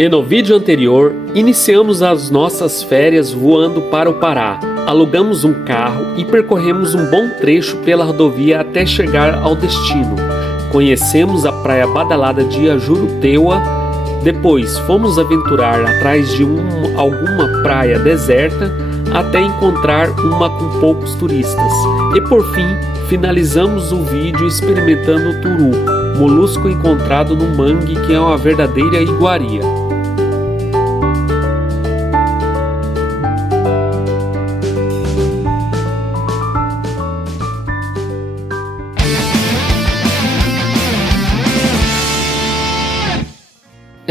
E no vídeo anterior, iniciamos as nossas férias voando para o Pará. Alugamos um carro e percorremos um bom trecho pela rodovia até chegar ao destino. Conhecemos a praia badalada de Ajuruteua. Depois fomos aventurar atrás de alguma praia deserta até encontrar uma com poucos turistas. E por fim, finalizamos o vídeo experimentando o turu, molusco encontrado no mangue que é uma verdadeira iguaria.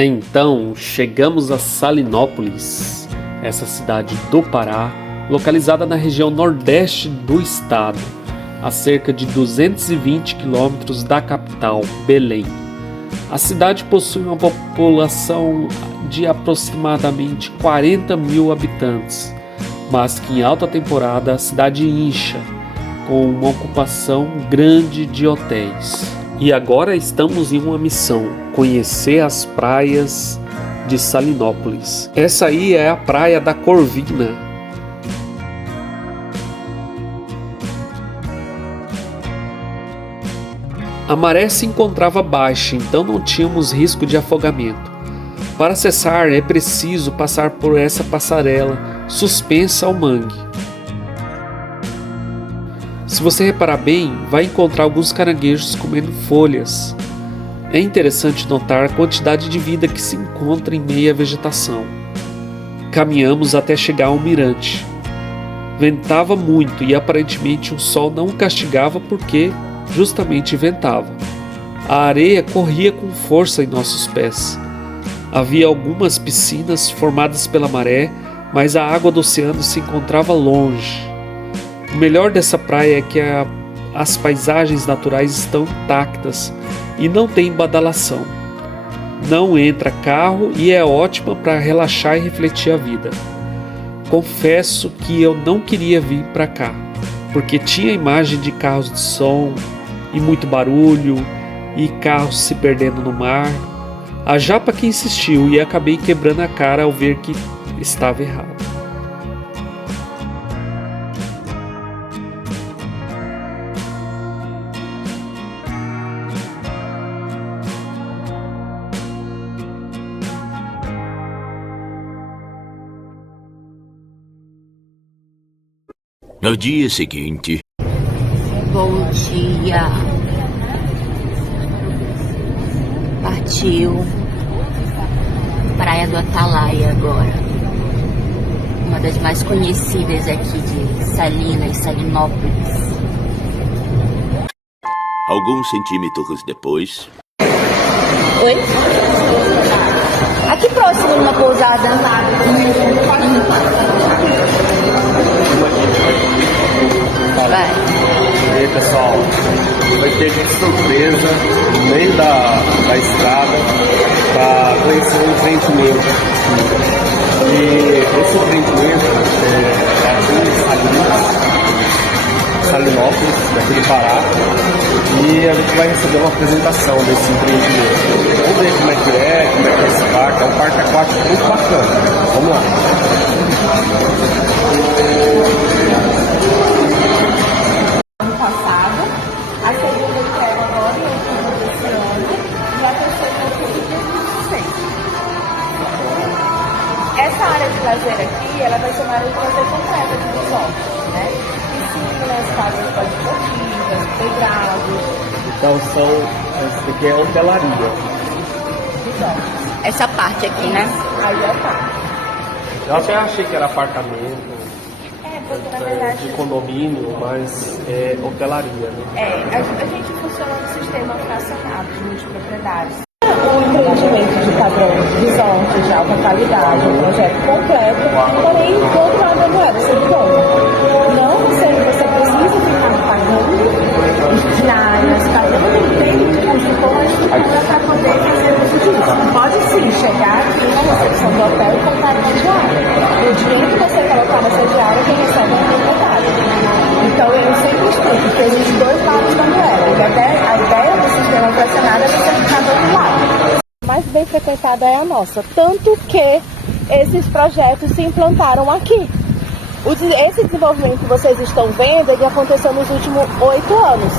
Então, chegamos a Salinópolis, essa cidade do Pará, localizada na região nordeste do estado, a cerca de 220 quilômetros da capital, Belém. A cidade possui uma população de aproximadamente 40 mil habitantes, mas que em alta temporada a cidade incha, com uma ocupação grande de hotéis. E agora estamos em uma missão, conhecer as praias de Salinópolis. Essa aí é a praia da Corvina. A maré se encontrava baixa, então não tínhamos risco de afogamento. Para acessar é preciso passar por essa passarela suspensa ao mangue. Se você reparar bem, vai encontrar alguns caranguejos comendo folhas. É interessante notar a quantidade de vida que se encontra em meio à vegetação. Caminhamos até chegar ao mirante. Ventava muito e aparentemente o sol não o castigava porque justamente ventava. A areia corria com força em nossos pés. Havia algumas piscinas formadas pela maré, mas a água do oceano se encontrava longe. O melhor dessa praia é que as paisagens naturais estão intactas e não tem badalação. Não entra carro e é ótima para relaxar e refletir a vida. Confesso que eu não queria vir para cá, porque tinha imagem de carros de som e muito barulho e carros se perdendo no mar. A japa que insistiu e acabei quebrando a cara ao ver que estava errado. No dia seguinte... Bom dia. Partiu. Praia do Atalaia agora. Uma das mais conhecidas aqui de Salinas, Salinópolis. Alguns centímetros depois... Oi? Aqui próximo, numa pousada. Vai. E aí, pessoal, vai ter de surpresa no meio da estrada para conhecer um empreendimento. E esse empreendimento é aqui em Salinópolis, daqui do Pará, e a gente vai receber uma apresentação desse empreendimento. Vamos ver como é que é esse parque. É um parque aquático muito bacana. Vamos lá. A segunda entrega agora em outubro desse ano e a terceira em outubro de 2016. Essa área de lazer aqui, ela vai ser uma área de lazer completa de resort, né? Piscinas, quadras esportivas, playgrounds. Então essa daqui é hotelaria. Essa parte aqui, né? Aí é o parque. Eu até achei que era apartamento, Porque na verdade de condomínio, mas é hotelaria, né? a gente funciona no sistema fracionado de multipropriedades. Um empreendimento de padrão resort de alta qualidade, um projeto completo, porém do outro lado da moeda, sempre bom. Não sempre você precisa ficar pagando diárias, pagando tempo de com a estrutura para poder fazer uso disso. Pode sim chegar aqui na recepção do hotel e comprar uma diária. O dinheiro que você colocar nessa diária, quem recebe é o proprietário. Então eu sempre explico que existem dois lados da moeda. A ideia do sistema fracionado é você ficar do outro lado. mais bem frequentada é a nossa. Tanto que esses projetos se implantaram aqui. Esse desenvolvimento que vocês estão vendo, ele aconteceu nos últimos 8 anos.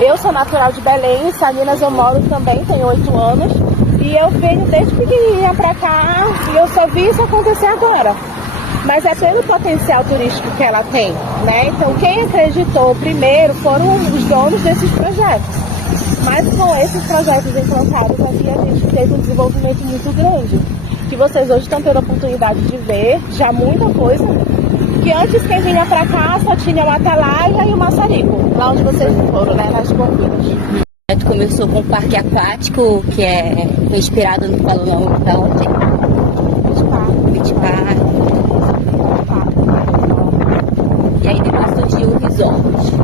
Eu sou natural de Belém, em Salinas eu moro também, tenho 8 anos. E eu venho desde pequenininha pra cá e eu só vi isso acontecer agora. Mas é pelo potencial turístico que ela tem, né? Então quem acreditou primeiro foram os donos desses projetos. Mas com esses projetos implantados aqui, a gente teve um desenvolvimento muito grande. Que vocês hoje estão tendo a oportunidade de ver, já muita coisa. Que antes quem vinha pra cá só tinha o Atalaia e o Maçarico, lá onde vocês foram, né? Nas Corvinas. O projeto começou com o parque aquático, que é inspirado no balão da onde? Beach Park. E aí depois surgiu o resort.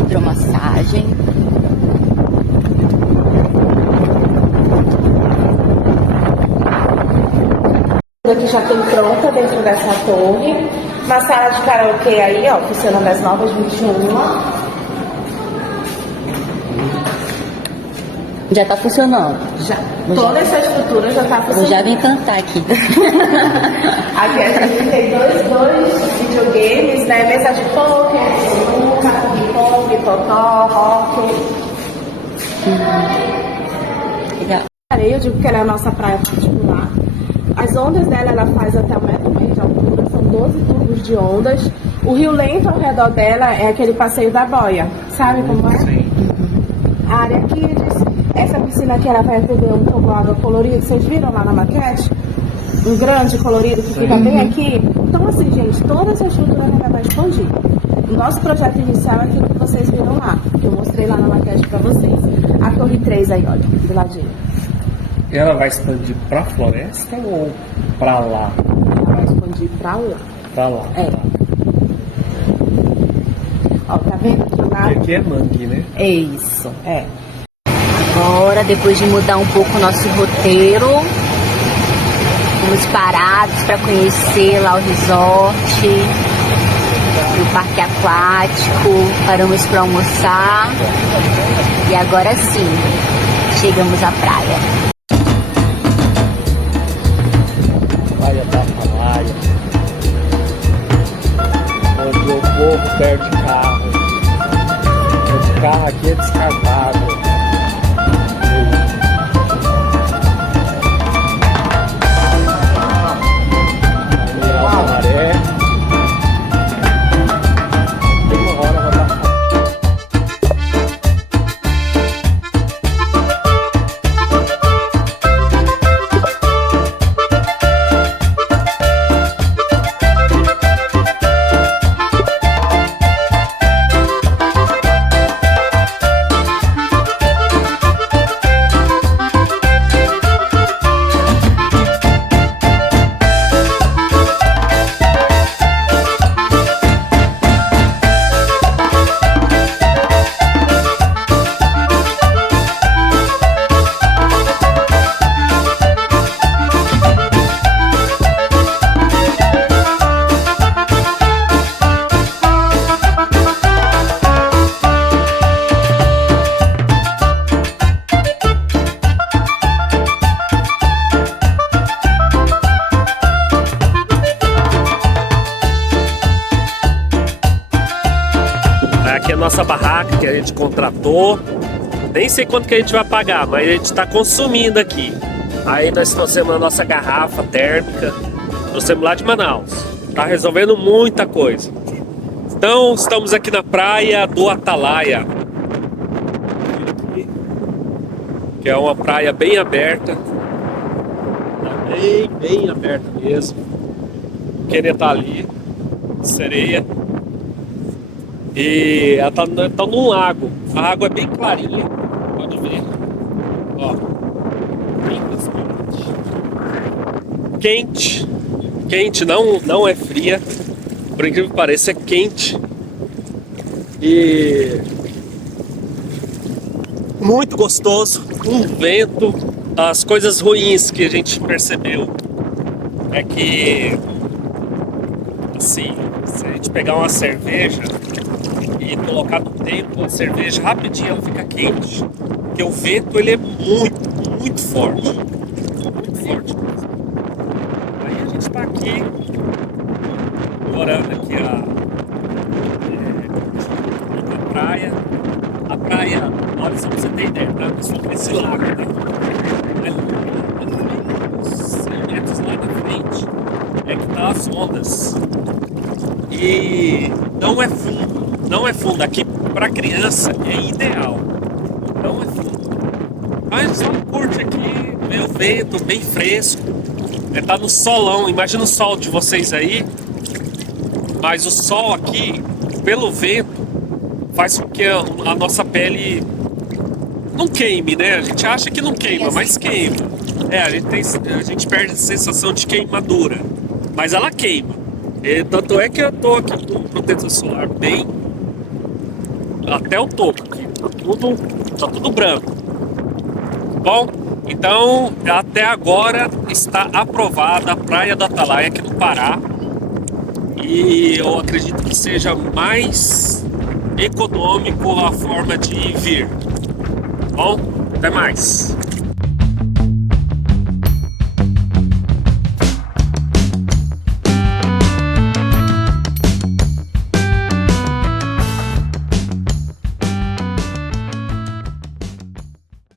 Hidromassagem. Aqui já tem pronta dentro dessa torre. Uma sala de karaokê aí, ó, funcionando às 9h21. Já tá funcionando. Já. Toda essa estrutura já tá Eu funcionando. já vim cantar aqui. Aqui a gente tem dois videogames, né? Mesa de poker, sinuca, ping-pong, totó, rock. Legal. Eu digo que ela é a nossa praia particular. As ondas dela, ela faz até 1,5 m de altura, são 12 tubos de ondas. O rio lento ao redor dela é aquele passeio da boia, sabe como é? Sim. A área Kids, essa piscina aqui, ela vai ter um toboágua colorido, vocês viram lá na maquete? Um grande colorido que fica bem aqui. Então assim, gente, toda essa estrutura ainda vai expandir. O nosso projeto inicial é aquilo que vocês viram lá, que eu mostrei lá na maquete pra vocês. A torre 3 aí, olha, do ladinho. Ela vai expandir pra floresta ou pra lá? Ela vai expandir pra lá. Pra lá. É. Tá. Ó, tá vendo aqui E lá? aqui é mangue, né? É isso, é. Agora, depois de mudar um pouco o nosso roteiro, fomos parados para conhecer lá o resort, o parque aquático, paramos para almoçar e agora sim, chegamos à praia. Praia da Atalaia, onde o povo perde carro. O carro aqui é descartável. Alta maré. Tem uma hora vai dar. Aqui é a nossa barraca que a gente contratou. Nem sei quanto que a gente vai pagar, mas a gente está consumindo aqui. Aí nós trouxemos a nossa garrafa térmica. Trouxemos lá de Manaus. Tá resolvendo muita coisa. Então estamos aqui na praia do Atalaia, que é uma praia bem aberta. Bem aberta mesmo. Queria estar ali, sereia. E ela tá num lago. A água é bem clarinha. Pode ver. Ó. Bem transparente. Quente. Quente, não é fria. Por incrível que pareça, é quente. E muito gostoso. um vento. As coisas ruins que a gente percebeu é que, assim, se a gente pegar uma cerveja e colocar no tempo, a cerveja rapidinho ela fica quente, porque o vento ele é muito forte, muito forte mesmo. Aí a gente tá aqui explorando aqui a praia. A praia, olha só pra você ter ideia, tá? Só esse lago, né? 100 metros lá na frente é que tá as ondas. E não é fundo, não é fundo. Aqui pra criança é ideal. Não é fundo. Mas só curte aqui, vê o vento bem fresco. Tá no solão, imagina o sol de vocês aí. Mas o sol aqui, pelo vento, faz com que a nossa pele não queime, né? A gente acha que não queima, mas queima. A gente perde a sensação de queimadura, mas ela queima. Tanto é que eu tô aqui com protetor solar bem até o topo aqui. Tá tudo branco. Bom, então até agora está aprovada a Praia da Atalaia aqui no Pará. E eu acredito que seja mais econômico a forma de vir. Bom, até mais.